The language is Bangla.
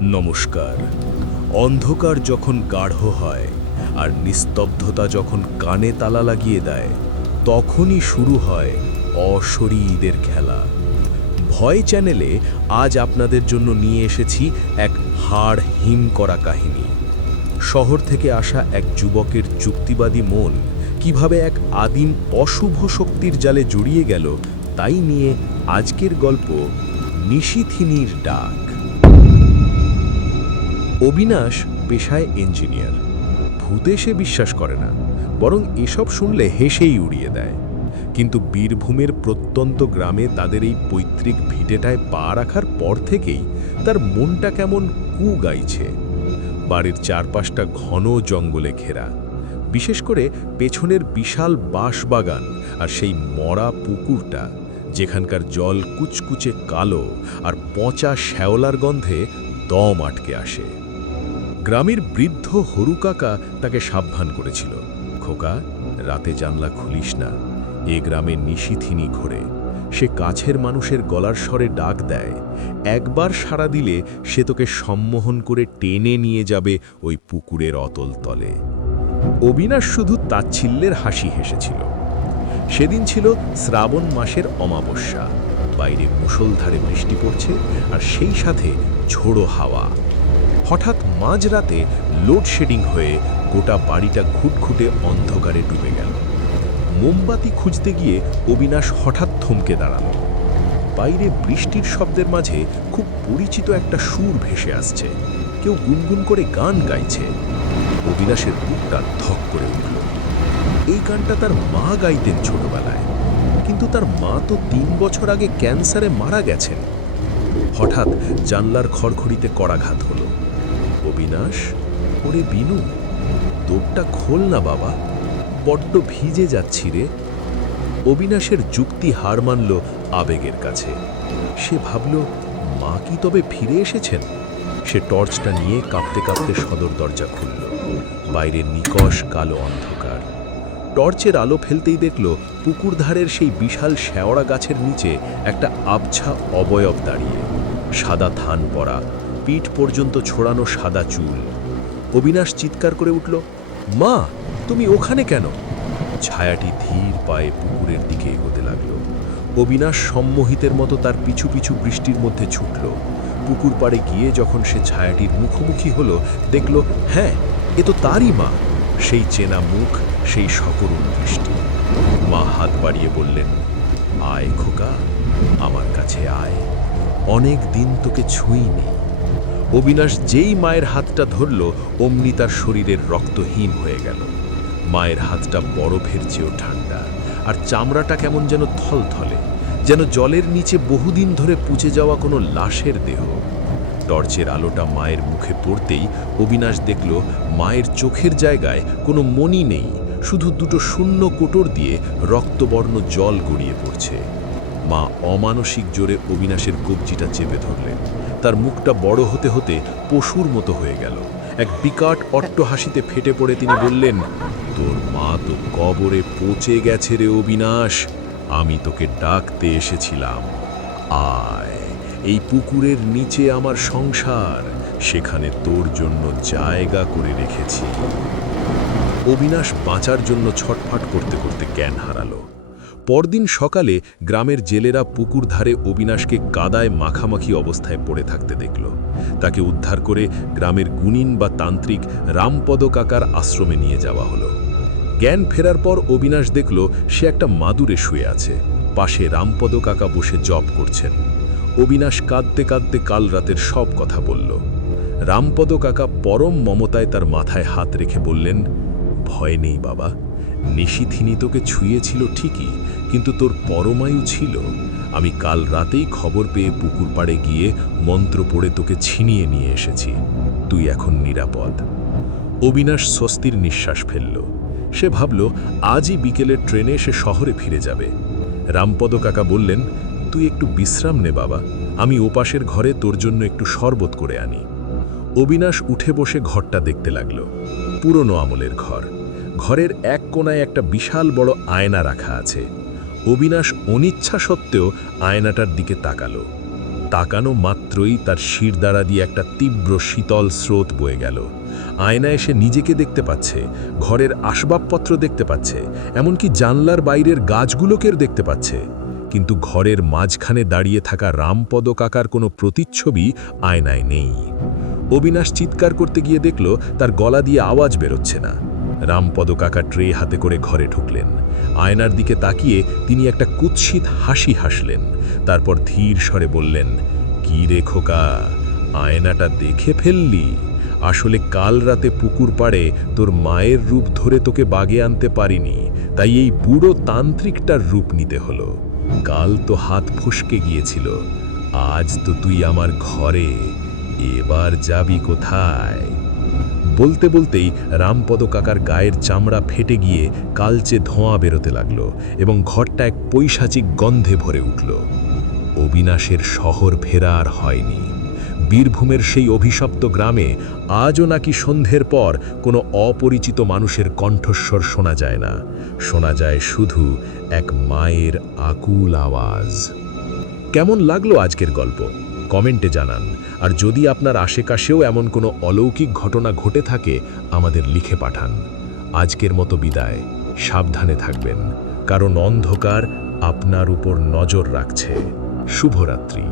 নমস্কার। অন্ধকার যখন গাঢ় হয় আর নিস্তব্ধতা যখন কানে তালা লাগিয়ে দেয়, তখনই শুরু হয় অশরী ঈদের খেলা। ভয় চ্যানেলে আজ আপনাদের জন্য নিয়ে এসেছি এক হাড় হিম করা কাহিনী। শহর থেকে আসা এক যুবকের যুক্তিবাদী মন কীভাবে এক আদিম অশুভ শক্তির জালে জড়িয়ে গেল, তাই নিয়ে আজকের গল্প নিশিথিনীর ডাক। অবিনাশ পেশায় ইঞ্জিনিয়ার। ভূতে সে বিশ্বাস করে না, বরং এসব শুনলে হেসেই উড়িয়ে দেয়। কিন্তু বীরভূমের প্রত্যন্ত গ্রামে তাদের এই পৈতৃক ভিটেটায় পা রাখার পর থেকেই তার মনটা কেমন কু গাইছে। বাড়ির চারপাশটা ঘন জঙ্গলে ঘেরা, বিশেষ করে পেছনের বিশাল বাঁশবাগান আর সেই মরা পুকুরটা, যেখানকার জল কুচকুচে কালো আর পচা শ্যাওলার গন্ধে দম আটকে আসে। গ্রামের বৃদ্ধ হরু কাকা তাকে সাবধান করেছিল। খোকা, রাতে জানলা খুলিস না। এ গ্রামে নিশিথিনী ঘোরে। সে কাছের মানুষের গলার স্বরে ডাক দেয়। একবার সাড়া দিলে সে তোকে সম্মোহন করে টেনে নিয়ে যাবে ওই পুকুরের অতল তলে। অবিনাশ শুধু তাচ্ছিল্যের হাসি হেসেছিল। সেদিন ছিল শ্রাবণ মাসের অমাবস্যা। বাইরে মুষলধারে বৃষ্টি পড়ছে আর সেই সাথে ঝোড়ো হাওয়া। হঠাৎ মাঝরাতে লোডশেডিং হয়ে গোটা বাড়িটা ঘুটঘুটে অন্ধকারে ডুবে গেল। মোমবাতি খুঁজতে গিয়ে অবিনাশ হঠাৎ থমকে দাঁড়াল। বাইরে বৃষ্টির শব্দের মাঝে খুব পরিচিত একটা সুর ভেসে আসছে। কেউ গুনগুন করে গান গাইছে। অবিনাশের বুকটা ধক করে উঠল। এই গানটা তার মা গাইতেন ছোটবেলায়। কিন্তু তার মা তো তিন বছর আগে ক্যান্সারে মারা গেছেন। হঠাৎ জানলার খড়খড়িতে কড়াঘাত হলো। অবিনাশ ওরে বিনু দোরটা খোল না বাবা, বড্ড ভিজে যাচ্ছি রে। অবিনাশের যুক্তি হার মানল আবেগের কাছে। সে ভাবল, মা কি তবে ফিরে এসেছেন? সে টর্চটা নিয়ে কাঁপতে কাঁপতে সদর দরজা খুলল। বাইরে নিকশ কালো অন্ধকার। টর্চের আলো ফেলতেই দেখল পুকুর ধারের সেই বিশাল শেওড়া গাছের নিচে একটা আবছা অবয়ব দাঁড়িয়ে। সাদা থান পরা পিঠ পর্যন্ত ছড়ানো সাদা চুল। অবিনাশ চিৎকার করে উঠল, মা, তুমি ওখানে কেন? ছায়াটি ধীর পায়ে পুকুরের দিকে এগোতে লাগল। অবিনাশ সম্মোহিতের মতো তার পিছু পিছু বৃষ্টির মধ্যে ছুটল। পুকুর পাড়ে গিয়ে যখন সে ছায়াটির মুখোমুখি হলো, দেখল হ্যাঁ এ তো তারই মা। সেই চেনা মুখ, সেই সকরুণ দৃষ্টি। মা হাত বাড়িয়ে বললেন, আয় খোকা, আমার কাছে আয়। অনেক দিন তোকে ছুঁইনি। অবিনাশ যেই মায়ের হাতটা ধরল, অমনি তার শরীরের রক্তহীন হয়ে গেল। মায়ের হাতটা বরফের চেয়েও ঠান্ডা, আর চামড়াটা কেমন যেন থলথলে, যেন জলের নিচে বহুদিন ধরে পুচে যাওয়া কোনো লাশের দেহ। টর্চের আলোটা মায়ের মুখে পড়তেই অবিনাশ দেখল, মায়ের চোখের জায়গায় কোনো মনি নেই, শুধু দুটো শূন্য কোটর দিয়ে রক্তবর্ণ জল গড়িয়ে পড়ছে। মা অমানসিক জোরে অবিনাশের কবজিটা চেপে ধরলেন তার মুখটা বড় হতে হতে পশুর মতো হয়ে গেল। এক বিকাট অট্ট হাসিতে ফেটে পড়ে তিনি বললেন, তোর মা তো কবরে পচে গেছে রে অবিনাশ। আমি তোকে ডাকতে এসেছিলাম। আয়, এই পুকুরের নিচে আমার সংসার। সেখানে তোর জন্য জায়গা করে রেখেছি। অবিনাশ বাঁচার জন্য ছটফট করতে করতে জ্ঞান হারালো। পরদিন সকালে গ্রামের জেলেরা পুকুর ধারে অবিনাশকে কাদায় মাখামাখি অবস্থায় পড়ে থাকতে দেখল। তাকে উদ্ধার করে গ্রামের গুণিন বা তান্ত্রিক রামপদ কাকার আশ্রমে নিয়ে যাওয়া হলো। জ্ঞান ফেরার পর অবিনাশ দেখল সে একটা মাদুরে শুয়ে আছে। পাশে রামপদ কাকা বসে জব করছেন। অবিনাশ কাঁদতে কাঁদতে কাল রাতের সব কথা বলল। রামপদ কাকা পরম মমতায় তার মাথায় হাত রেখে বললেন, ভয় নেই বাবা। নিশিথিনী তোকে ছুঁয়েছিল ঠিকই কিন্তু তোর পরমায়ু ছিল। আমি কাল রাতেই খবর পেয়ে পুকুর পাড়ে গিয়ে মন্ত্র পড়ে তোকে ছিনিয়ে নিয়ে এসেছি। তুই এখন নিরাপদ। অবিনাশ স্বস্তির নিঃশ্বাস ফেলল। সে ভাবল, আজই বিকেলের ট্রেনে সে শহরে ফিরে যাবে। রামপদ কাকা বললেন, তুই একটু বিশ্রাম নে বাবা। আমি ওপাশের ঘরে তোর জন্য একটু শরবত করে আনি। অবিনাশ উঠে বসে ঘরটা দেখতে লাগল। পুরনো আমলের ঘর। ঘরের এক কোনায় একটা বিশাল বড় আয়না রাখা আছে। অবিনাশ অনিচ্ছা সত্ত্বেও আয়নাটার দিকে তাকালো। তাকানো মাত্রই তার শিরদাঁড়া দিয়ে একটা তীব্র শীতল স্রোত বয়ে গেল। আয়না এসে নিজেকে দেখতে পাচ্ছে, ঘরের আসবাবপত্র দেখতে পাচ্ছে, এমনকি জানলার বাইরের গাছগুলোকের দেখতে পাচ্ছে। কিন্তু ঘরের মাঝখানে দাঁড়িয়ে থাকা রামপদ কাকার কোনো প্রতিচ্ছবি আয়নায় নেই। অবিনাশ চিৎকার করতে গিয়ে দেখল, তার গলা দিয়ে আওয়াজ বেরোচ্ছে না। রামপদ কাকা ট্রে হাতে করে ঘরে ঢুকলেন। আয়নার দিকে তাকিয়ে তিনি একটা কুৎসিত হাসি হাসলেন। তারপর ধীর স্বরে বললেন, কি রে খোকা, আয়নাটা দেখে ফেললি? আসলে কাল রাতে পুকুর পাড়ে তোর মায়ের রূপ ধরে তোকে বাগে আনতে পারিনি, তাই এই বুড়ো তান্ত্রিকটার রূপ নিতে হলো। কাল তো হাত ফসকে গিয়েছিল, আজ তো তুই আমার ঘরে, এবার যাবি কোথায়? বলতে বলতেই রামপদ কাকার গায়ের চামড়া ফেটে গিয়ে কালচে ধোঁয়া বেরোতে লাগল এবং ঘরটা এক পৈশাচিক গন্ধে ভরে উঠল। অবিনাশের শহর ফেরা আর হয়নি। বীরভূমের সেই অভিশপ্ত গ্রামে আজও নাকি সন্ধ্যের পর কোনো অপরিচিত মানুষের কণ্ঠস্বর শোনা যায় না। শোনা যায় শুধু এক মায়ের আকুল আওয়াজ। কেমন লাগল আজকের গল্প? কমেন্টে জানান, আর যদি আপনার আশেপাশেও এমন কোনো অলৌকিক ঘটনা ঘটে থাকে, আমাদের লিখে পাঠান। আজকের মতো বিদায়। সাবধানে থাকবেন। কারণ অন্ধকার আপনার উপর নজর রাখছে। শুভরাত্রি।